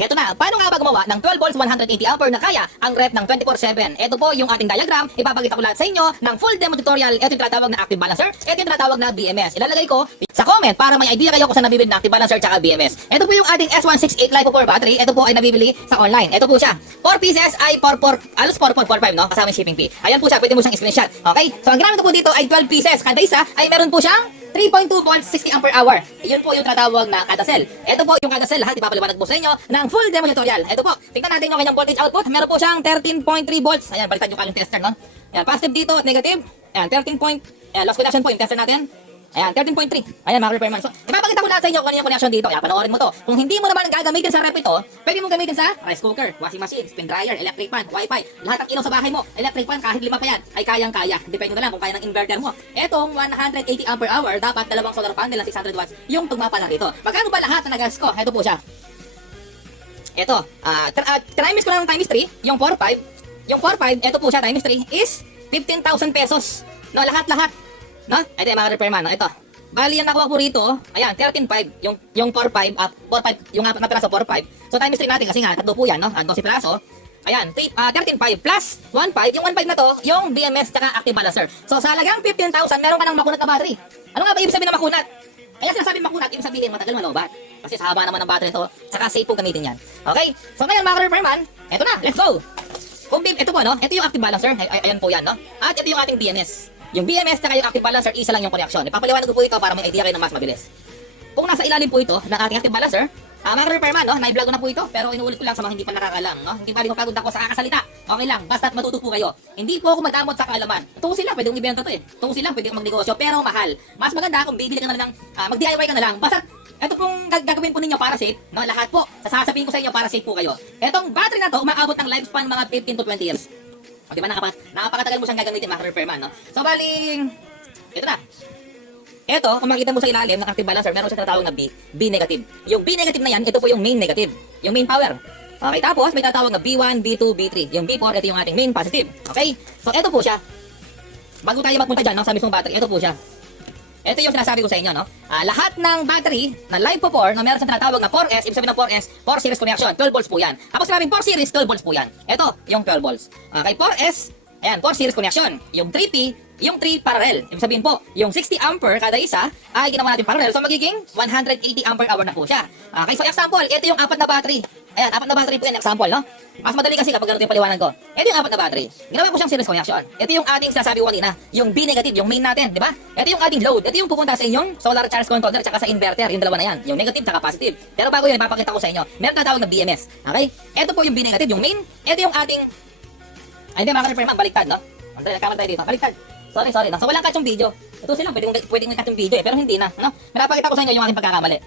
Heto na, paano nga ba gumawa ng 12 volts 180 ampere na kaya ang rep ng 24/7? Ito po yung ating diagram. Ipapakita ko lahat sa inyo ng full demo tutorial. Ito yung tinatawag na active balancer. Ito yung tinatawag na BMS. Ilalagay ko sa comment para may idea kayo kung saan nabibili na active balancer at BMS. Ito po yung ating S168 LiPo4 battery. Ito po ay nabibili sa online. Ito po siya. 4 pieces ay 4.45 no? Kasama yung shipping fee. Ayan po siya, pwede mo siyang screenshot. Okay? So ang ginamit ko po dito ay 12 pieces. Kada isa ay meron po siyang 3.2 volts, 60 ampere hour. Iyon po yung tinatawag na kada cell. Ito po yung kada cell, lahat ipapaliwanag po sa inyo ng full demo tutorial. Ito po, tingnan natin yung kanyang voltage output. Meron po siyang 13.3 volts. Ayan, baliktad yung kanyang tester, no? Ayan, positive dito at negative. Ayan, 13 point. Ayan, lost connection po yung tester natin. Ayan, 13.3. Ayan, mga repairman. So, ipapakita ko lahat sa inyo kung ano yung connection dito. Ayan, panoorin mo to. Kung hindi mo naman gagamitin sa rep ito, pwede mo gamitin sa rice cooker, washing machine, spin dryer, electric fan, wifi. Lahat ng ilaw sa bahay mo, electric fan, kahit 5 pa yan, ay kayang-kaya. Depende na lang kung kaya ng inverter mo. Etong 180 ampere hour, dapat dalawang solar panel na 600 watts yung tugma pala rito. Magkano ba lahat na nagas ko? Ito po siya. Ito, times ko lang ng times 3, yung 4.5. Yung 4.5, ito po siya, times 3 is 15,000 pesos. No, lahat-lahat. No? Ito yung mga repairman, no? Ito. Bali, yung nakuha ko rito, ayan, 13.5, yung 4.5, 4.5, yung 4 na piraso, 4.5. So, times 3 natin kasi nga, tatlo po yan, no? 12 piraso. Ayan, 13.5 plus 1.5, yung 1.5 na to, yung BMS tsaka active balancer. So, sa halagang 15,000, meron ka ng makunat na battery. Ano nga ba ibig sabihin ng makunat? Kaya sinasabi makunat, ibig sabihin matagal malobat. Kasi sa haba naman ng battery to, tsaka safe po gamitin yan. Okay? So, ngayon mga repairman, eto na, let's go! Ito po, no? Ito yung active balancer, ayan po yan, no? At ito yung ating BMS. Yung BMS na yung active balancer, isa lang yung connection. Ipapaliwanag ko po ito para may idea kayo na mas mabilis. Kung nasa ilalim po ito ng ating active balancer, mga repairman, no, na-vlog ko na po ito, pero inuulit ko lang sa mga hindi pa nakakalam, no? Hindi pa rin mapagod ako sa kakasalita. Okay lang, basta't matuto po kayo. Hindi po ako madamot sa kaalaman. Tuusin lang, pwede kong ibenta to eh. Tuusin lang, pwede kong magnegosyo, pero mahal. Mas maganda kung bibili ka na lang, mag-DIY ka na lang. Basta't ito pong gagawin po ninyo para safe, no? Lahat po, sasabihin ko sa inyo para safe po kayo. Etong battery na to, umaabot ng lifespan mga 15 to 20 years. O, diba, nakapakatagal mo siyang gagamitin, mga repairman, no? So, baling, ito na. Ito, kung makikita mo sa ilalim ng active balancer, meron siya tinatawag na B negative. Yung B negative na yan, ito po yung main negative. Yung main power. Okay, tapos may tinatawag na B1, B2, B3. Yung B4, ito yung ating main positive. Okay? So, ito po siya. Bago tayo magpunta dyan, no, sa mismong battery, ito po siya. Ito yung sinasabi ko sa inyo, no? Lahat ng battery na LiPo4 na meron siyang tinatawag na 4S, ibig sabihin ng 4S, 4 series connection, 12 volts po yan. Kapag sinabing 4 series, 12 volts po yan. Ito, yung 12 volts. Okay, 4S, ayan, 4 series connection. Yung 3P, yung 3 parallel. Ibig sabihin po, yung 60 ampere kada isa ay ginawa natin parallel. So magiging 180 ampere hour na po siya. Okay, so example, ito yung 4 na battery. Ayan, 4 na battery po yan, example, no? Mas madali kasi kapag ganito yung paliwanag ko. Ito yung 4 na battery. Ginawa ko siyang series connection. Ito yung ating sinasabi ko kanina, yung B negative, yung main natin, di ba? Ito yung ating load. Ito yung pupunta sa inyong solar charge controller at sa inverter, yung dalawa na yan. Yung negative at positive. Pero bago yun, ipapakita ko sa inyo. Meron tatawag na BMS. Okay? Ito po yung B negative, yung main. Ito yung ating... Ay, hindi, mga repairman, baliktad, no? Andre, nagkamal tayo dito. Baliktad. Sorry, no? So, walang cut yung video. Ito silang, pwedeng cut yung video eh, pero hindi na, no? Pinapakita ko sa inyo yung ating pagkakamali.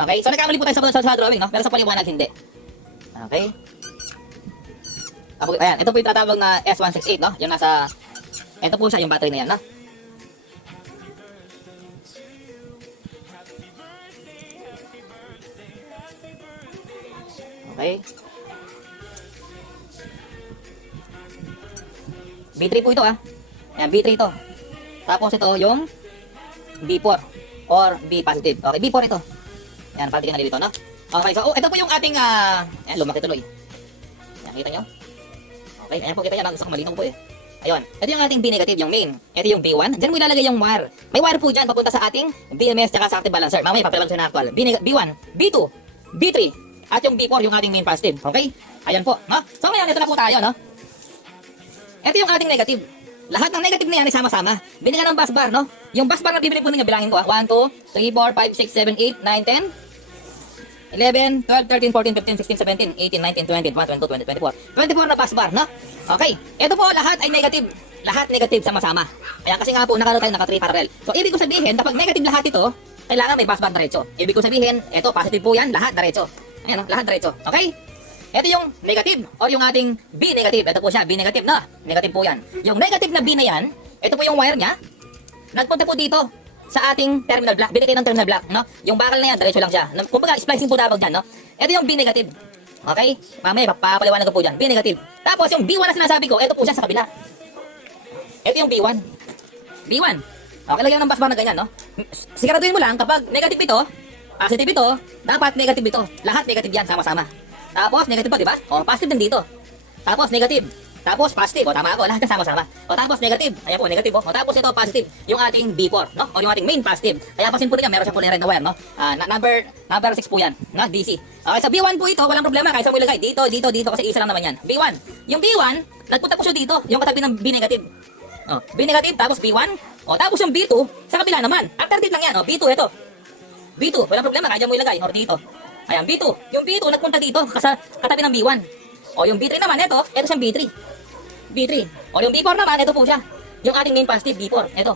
Okay? So, nagkamali po tayo sa drawing, no? Pero sa paliwanag, hindi. Okay? Ayan, ito po yung tatawag na S168, no? Yung nasa... Ito po siya, yung battery na yan, no? Okay? B3 po ito, Ayan, B3 ito. Tapos ito yung B4 or B positive. Okay, B4 ito. Ayan, pati ka na dito, no? Okay, so ito po yung ating, ayan, lumaki tuloy. Ayan, kita nyo? Okay, ayan po, kita nyo, gusto ko malinaw po eh. Ayun, ito yung ating B negative, yung main. Ito yung B1. Diyan mo ilalagay yung wire. May wire po dyan, papunta sa ating BMS tsaka sa active balancer. Mamaya, papalaban sa na actual. B1, B2, B3, at yung B4, yung ating main positive. Okay? Ayan po, no? So ngayon, ito na po tayo, no? Ito yung ating negative. Lahat ng negative na yan ay sama-sama. Binigyan ng bus bar, no? Yung bus bar na bibili po ninyo, bilangin ko, 1, 2, 3, 4, 5, 6, 7, 8, 9, 10, 11, 12, 13, 14, 15, 16, 17, 18, 19, 20, 21, 22, 23, 24. 24 na bus bar, no? Okay. Ito po, lahat ay negative. Lahat negative sama-sama. Kaya kasi nga po, naka 3 parallel. So, ibig ko sabihin, kapag negative lahat ito, kailangan may bus bar diretso. Ibig ko sabihin, ito, positive po yan, lahat diretso. Ayan, no? Lahat diretso. Okay? Ito yung negative or yung ating B negative. Ito po siya, B negative na. Negative po yan. Yung negative na B na yan, ito po yung wire niya. Nagpunta po dito sa ating terminal block. Binigay ng terminal block, no? Yung bakal na yan, diretso lang siya. Kumbaga, splicing po tawag dyan, no? Ito yung B negative. Okay? Mamaya, papaliwanag ko po dyan. B negative. Tapos yung B1 na sinasabi ko, ito po siya sa kabila. Ito yung B1. B1. Okay, lagyan ng basbar na ganyan, no? Siguraduhin mo lang, kapag negative ito, positive ito, dapat negative ito. Lahat negative yan, sama-sama. Tapos negative pa, di ba? O, positive din dito. Tapos negative. Tapos positive. O, tama ako. Lahat ng sama-sama. O, tapos negative. Ayan po, negative. O, tapos ito, positive. Yung ating B4, no? O, yung ating main positive. Kaya pasin po rin yan, meron siyang kulay red na wire, no? Number 6 po yan, no? DC. Okay, sa B1 po ito, walang problema. Kahit saan mo ilagay. Dito, kasi isa lang naman yan. B1. Yung B1, nagpunta po siya dito. Yung katabi ng B negative. O, B negative, tapos B1. O, tapos yung B2, sa kabila naman. Alternative lang yan. O, B2, ito. B2, walang problema. Kahit saan mo ilagay. O, dito. Ayan, B2. Yung B2, nagpunta dito. Katabi ng B1. O, yung B3 naman, ito siyang B3. B3. O, yung B4 naman, ito po siya. Yung ating main positive, B4. Ito.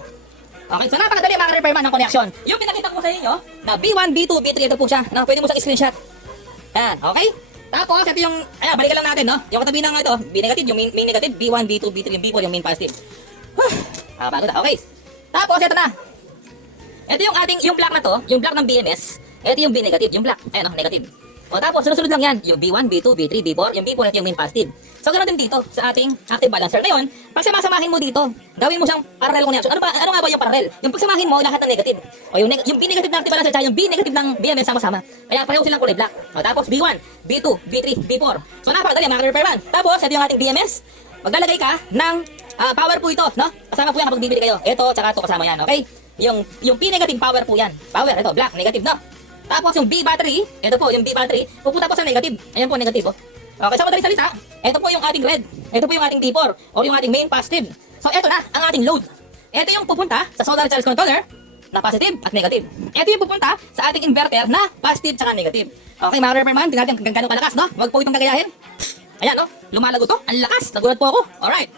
Okay, so napakadali mga ka-repairman ng connection. Yung pinakita ko sa inyo, na B1, B2, B3, ito po siya. Na pwede mo siyang screenshot. Ayan, okay? Tapos, ito yung, balikan lang natin, no? Yung katabi ng ito, B negative, yung main negative, B1, B2, B3, yung B4, yung main positive. Bago na, okay. Tapos, ito na. Ito yung ating, yung block na to, yung block ng BMS. Ito yung B negative, yung block. Ayan, negative. O tapos, sunod-sunod lang yan. Yung B1, B2, B3, B4. Yung B4 ito yung main positive. So, ganoon din dito sa ating active balancer. Ngayon, pag samasamahin mo dito, gawin mo siyang parallel connection. Ano nga ba yung parallel? Yung pagsamahin mo lahat ng negative. O yung B negative ng active balancer at yung B negative ng BMS sama-sama. Kaya pareho silang kulay black. O tapos, B1, B2, B3, B4. So, napakadali mga ka-repairman. Tapos, ito yung ating BMS. Maglalagay ka ng power po ito, no? Kasama po yan kapag bibili kayo. Ito, tsaka ito kasama yan, okay? Yung P negative power po yan. Power, ito, black, negative, no? Tapos yung B battery, ito po yung B battery, pupunta po sa negative. Ayan po, negative, oh. Okay, sa madaling salita, ito po yung ating red. Ito po yung ating D4, o yung ating main positive. So, ito na, ang ating load. Ito yung pupunta sa solar charge controller na positive at negative. Ito yung pupunta sa ating inverter na positive at negative. Okay, mga repairman, tingnan natin kung gano'ng kalakas, no? Huwag po itong gagayahin. Ayan, no? Lumalago to. Ang lakas. Nagulat po ako. Alright.